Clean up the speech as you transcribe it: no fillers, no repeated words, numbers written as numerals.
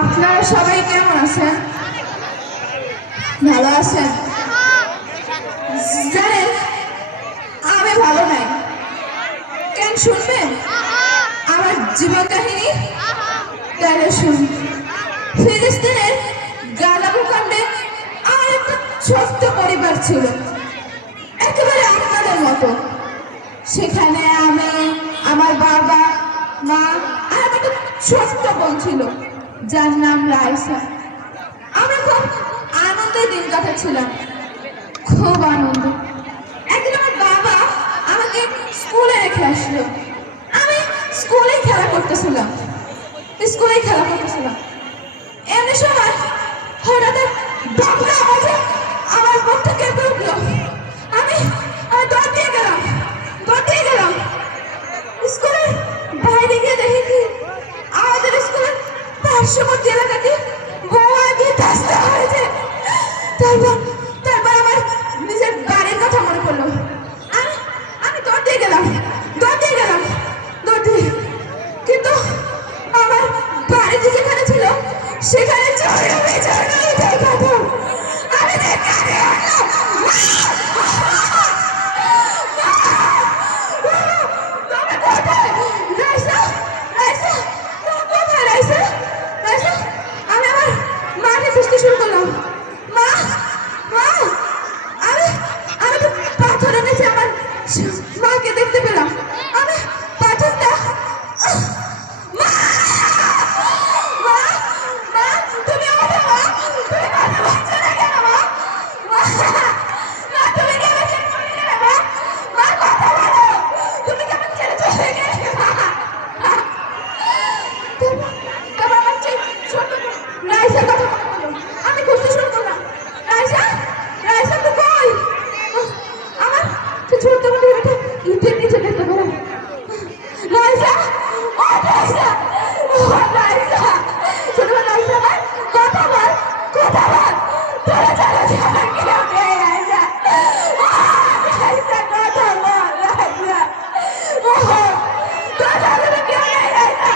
আপনারা সবাই কেমন আছেন? ভালো আছেন? জানেন আমি ভালো নাই। কেন শুনবেন আমার জীবন কাহিনী? তাহলে শুনুন। ফিলিস্তিনের গাজা ভূখণ্ডে আমার একটা ছোট্ট পরিবার ছিল, একেবারে আপনাদের মতো। সেখানে আমি, আমার বাবা, মা আর আমার একটা ছোট্ট বোন ছিল যার নাম রাইসা। আমরা খুব আনন্দে দিন কাটাচ্ছিলাম, খুব আনন্দ। একদিন আমার বাবা আমাকে স্কুলে রেখে আসলো। আমি স্কুলে খেলা করতেছিলাম। এমনি সময় হঠাৎ বাবলা আওয়াজে আমার বুকটা কেঁপে উঠলো। আমি আমি দৌড় দিয়ে গেলাম। স্কুলের বাইরে গিয়ে দেখি কি আমাদের স্কুলের পার্শ্ববর্তী এলাকাটি বোমা দিয়ে ধ্বস্ত হয়েছে। তারপর তারপর আমার নিজের বাড়ির কথা মনে পড়লো। আমি আমি দৌড় দিয়ে গেলাম। কিন্তু আমার বাড়িতে যেখানে ছিল সেখানে চড়াবে কথা আমি যে কানে উঠলাম। তুমি কোথায় রাইসা? রাইসা তুমি কোথায় রাইসা? রাইসা আমি আমার মাকে খুঁজতে শুরু করলাম। মা, মা, আমি আমি তো পাথরের নিচে আমার মাকে দেখতে পেলাম। আমি পাথরটা মা, মা, মা, তুমি ওঠো মা, তুমি কথা বলছো না কেন মা? মা, মা, তুমি কেন ছেড়ে চলে গেলে মা? মা, কথা বলো, তুমি কেন ছেড়ে চলে গেলে মা? তারপর আমার সেই ছোট রাইসার কথা মনে পড়লো। আমি খুঁজতে শুরু করলাম। রাইসা, রাইসা তো কই? আমার সে ছোট্ট বেটা ইটের নিচে দেখতে পেলাম। রাইসা, ও রাইসা, ও রাইসা, ছোটবেলা রাইসা আমার কথা বল, তোরা জানো যে আমার কেউ নেই রাইসা। ও রাইসা, কথা বল রাইসা। ও তোরা জানো যে কেউ নেই রাইসা।